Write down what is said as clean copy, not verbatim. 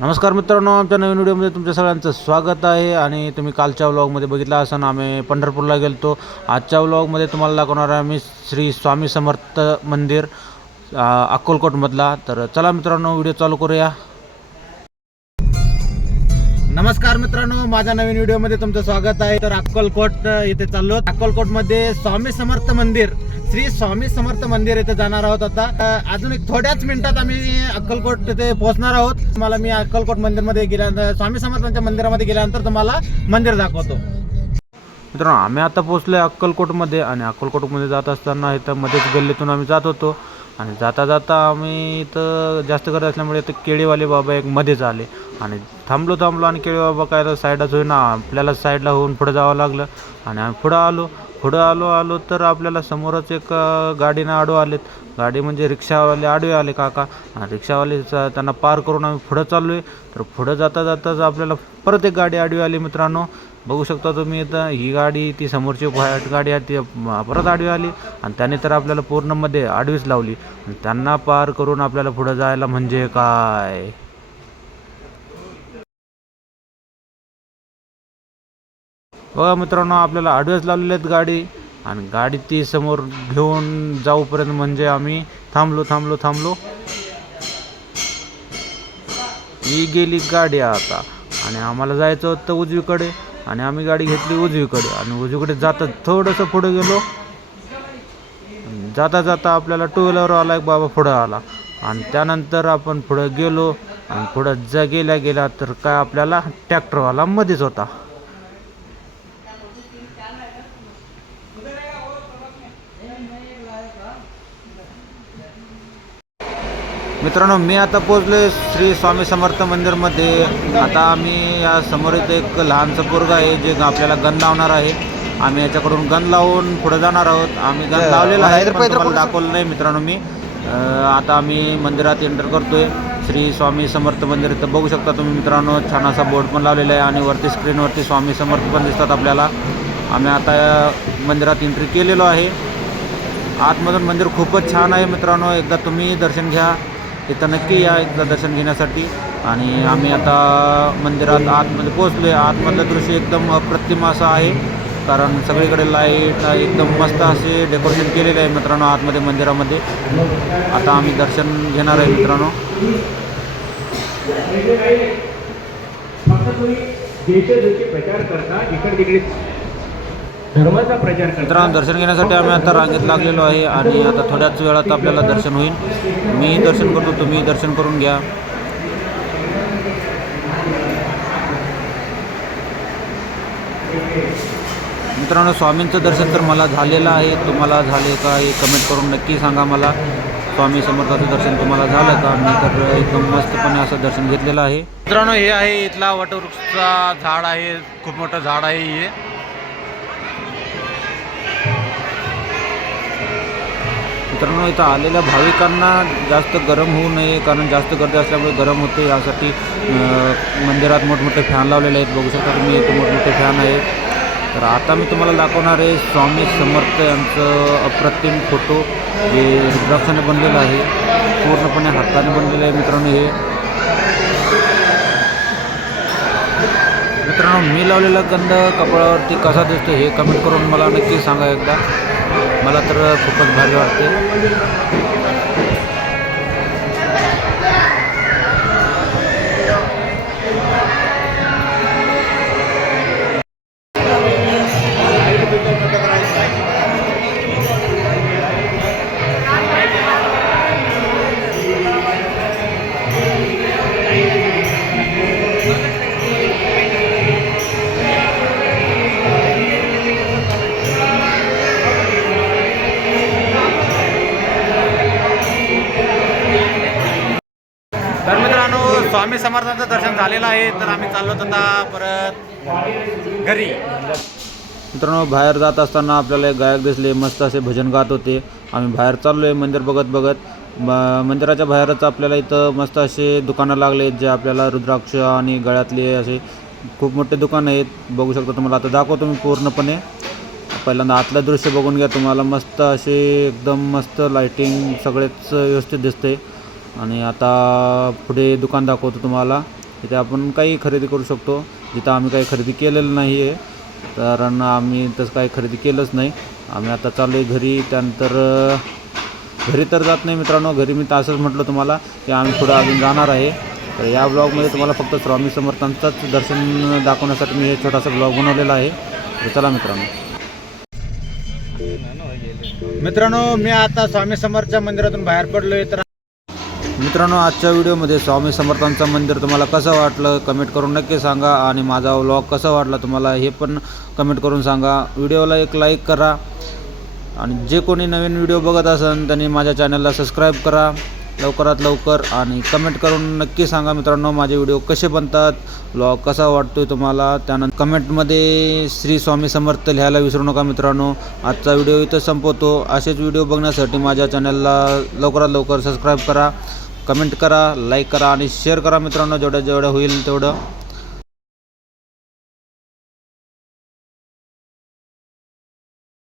नमस्कार मित्रांनो, आमच्या नवीन व्हिडिओमध्ये तुमच्या सगळ्यांचं स्वागत आहे. आणि तुम्ही कालच्या व्लॉगमध्ये बघितला असं आम्ही पंढरपूरला गेलतो. आजच्या व्लॉगमध्ये तुम्हाला दाखवणार आहे आम्ही श्री स्वामी समर्थ मंदिर अक्कलकोटमधला. तर चला मित्रांनो, व्हिडिओ चालू करूया. नमस्कार मित्रांनो, माझ्या नवीन व्हिडिओमध्ये तुमचं स्वागत आहे. तर अक्कलकोट इथे चाललो. अक्कलकोटमध्ये स्वामी समर्थ मंदिर, श्री स्वामी समर्थ मंदिर इथे जाणार आहोत. आता अजून एक थोड्याच मिनिटात आम्ही अक्कलकोट इथे पोहोचणार आहोत. मला मी अक्कलकोट मंदिरमध्ये गेल्यानंतर, स्वामी समर्थांच्या मंदिरामध्ये गेल्यानंतर तुम्हाला मंदिर दाखवतो. मित्रांनो, आम्ही आता पोहोचलोय अक्कलकोटमध्ये. आणि अक्कलकोटमध्ये जात असताना इथं मध्येच गल्लीतून आम्ही जात होतो. आणि जाता जाता आम्ही इथं जास्त करत असल्यामुळे इथं केळीवाले बाबा एक मध्येच आले. आणि थांबलो आणि केळी बाबा काय तर साईडच होईना, आपल्याला साईडला होऊन पुढे जावं लागलं. आणि आम्ही पुढं आलो तर आपल्याला समोरच एक गाडीनं आडवे आलेत. गाडी म्हणजे रिक्षावाले आडवे आले काका. आणि रिक्षावाले त्यांना पार करून आम्ही पुढं चाललो आहे. तर पुढं जाताच आपल्याला परत एक गाडी आडवी आली. मित्रांनो, बघू शकता तुम्ही इथं, ही गाडी ती समोरची व्हाईट गाडी आहे ती परत आडवी आली. आणि त्याने तर आपल्याला पूर्णमध्ये आडवीच लावली. आणि त्यांना पार करून आपल्याला पुढं जायला म्हणजे काय. बघा मित्रांनो, आपल्याला आडवेच लावलेले आहेत गाडी. आणि गाडी ती समोर घेऊन जाऊपर्यंत म्हणजे आम्ही थांबलो. ही गेली गाडी आता. आणि आम्हाला जायचं होतं उजवीकडे. आणि आम्ही गाडी घेतली उजवीकडे. आणि उजवीकडे जाता थोडंसं पुढे गेलो. जाता आपल्याला टू व्हीलर आला एक बाबा पुढं आला. आणि त्यानंतर आपण पुढं गेलो. आणि पुढं गेल्या तर काय आपल्याला ट्रॅक्टरवाला मध्येच होता. मित्रांनो, मी आता पोचलोय श्री स्वामी समर्थ मंदिरमध्ये. आता आम्ही या समोर इथे एक लहानसं पोरगं आहे जे आपल्याला गन लावणार आहे. आम्ही याच्याकडून गन लावून पुढे जाणार आहोत. आम्ही गन लावलेलं आहे पण तुम्हाला दाखवलं नाही. मित्रांनो, मी आता आम्ही मंदिरात एंटर करतोय. श्री स्वामी समर्थ मंदिर इथं बघू शकता तुम्ही मित्रांनो, छान असा बोर्ड पण लावलेला आहे. आणि वरती स्क्रीनवरती स्वामी समर्थ पण दिसतात आपल्याला. आम्ही आता मंदिरात एंट्री केलेलो आहे. आतमधून मंदिर खूपच छान आहे मित्रांनो, एकदा तुम्ही दर्शन घ्या. इथं नक्की या एकदा दर्शन घेण्यासाठी. आणि आम्ही आता मंदिरात आतमध्ये पोहोचलो आहे. आतमधलं दृश्य एकदम अप्रतिम असं आहे, कारण सगळीकडे लाईट एकदम मस्त असे डेकोरेशन केलेले आहे मित्रांनो आतमध्ये मंदिरामध्ये. आता आम्ही दर्शन घेणार आहे मित्रांनो. धर्माचा प्रचार मित्रांनो, दर्शन घेण्यासाठी आम्ही आता रांगेत लागलेलो आहे. आणि आता थोड्याच वेळात आपल्याला दर्शन होईल. मी दर्शन करतो, तुम्ही दर्शन करून घ्या. मित्रांनो, स्वामींचं दर्शन तर मला झालेलं आहे. तुम्हाला झाले का हे कमेंट करून नक्की सांगा मला. स्वामी समर्थाचं दर्शन तुम्हाला झालं का? मी तर एकदम मस्तपणे असं दर्शन घेतलेलं आहे. मित्रांनो, हे आहे इथला वटवृक्षाचा झाड आहे. खूप मोठं झाड आहे हे. मित्रांनो, इथं आलेल्या भाविकांना जास्त गरम होऊ नये, कारण जास्त गर्दी असल्यामुळे गरम होते. यासाठी मंदिरात मोठमोठे फॅन लावलेले आहेत. बघू शकता तुम्ही, इथे मोठमोठे फॅन आहेत. तर आता मी तुम्हाला दाखवणार आहे स्वामी समर्थ यांचं अप्रतिम फोटो, जे रुद्राक्षाने बनलेलं आहे, पूर्णपणे हाताने बनलेलं आहे मित्रांनो. हे मित्रांनो, मी लावलेला गंध कपाळावरती कसा दिसतो हे कमेंट करून मला नक्की सांगा एकदा. मला तर खूपच भारी वाटते. तर मित्रांनो, स्वामी समर्थांचं दर्शन झालेलं आहे. तर आम्ही चाललो आता परत घरी. मित्रांनो, बाहेर जात असताना आपल्याला एक गायक दिसले, मस्त असे भजन गात होते. आम्ही बाहेर चाललो आहे मंदिर बघत. मंदिराच्या बाहेरच आपल्याला इथं मस्त असे दुकानं लागले आहेत, जे आपल्याला रुद्राक्ष आणि गळ्यातले असे खूप मोठे दुकानं आहेत. बघू शकता, तुम्हाला आता दाखवतो मी पूर्णपणे. पहिल्यांदा आतलं दृश्य बघून घ्या. तुम्हाला मस्त असे एकदम मस्त लाईटिंग सगळेच व्यवस्थित दिसते. आणि आता पुढे दुकान दाखवतो तुम्हाला. इथे आपण काही खरेदी करू शकतो, जिथं आम्ही काही खरेदी केलेलं नाही आहे, कारण आम्ही तसं काही खरेदी केलंच नाही. आम्ही आता चाललो आहे घरी. त्यानंतर घरी तर जात नाही मित्रांनो, घरी मी असंच म्हटलं तुम्हाला की आम्ही पुढं अजून जाणार आहे. तर या ब्लॉगमध्ये तुम्हाला फक्त स्वामी समर्थांचंच दर्शन दाखवण्यासाठी मी हे छोटासा ब्लॉग बनवलेला आहे. तर चला मित्रांनो मी आता स्वामी समर्थच्या मंदिरातून बाहेर पडलोय. तर मित्रांनो आजच्या व्हिडिओमध्ये स्वामी समर्थांचं मंदिर तुम्हाला कसं वाटलं कमेंट करून नक्की सांगा, आणि माझा व्लॉग कसा वाटला तुम्हाला हे पण कमेंट करून सांगा. व्हिडिओला एक लाईक करा, आणि जे कोणी नवीन व्हिडिओ बघत असेल त्यांनी माझ्या चॅनलला सबस्क्राईब करा लवकरात लवकर, आणि कमेंट करून नक्की सांगा मित्रांनो माझे व्हिडिओ कसे बनतात, व्लॉग कसा वाटतोय तुम्हाला. त्यानंतर कमेंटमध्ये श्री स्वामी समर्थ लिहायला विसरू नका मित्रांनो. आजचा व्हिडिओ इथं संपवतो. असेच व्हिडिओ बघण्यासाठी माझ्या चॅनलला लवकरात लवकर सबस्क्राईब करा, कमेंट करा, लाईक करा आणि शेअर करा मित्रांनो, जेवढं होईल तेवढं.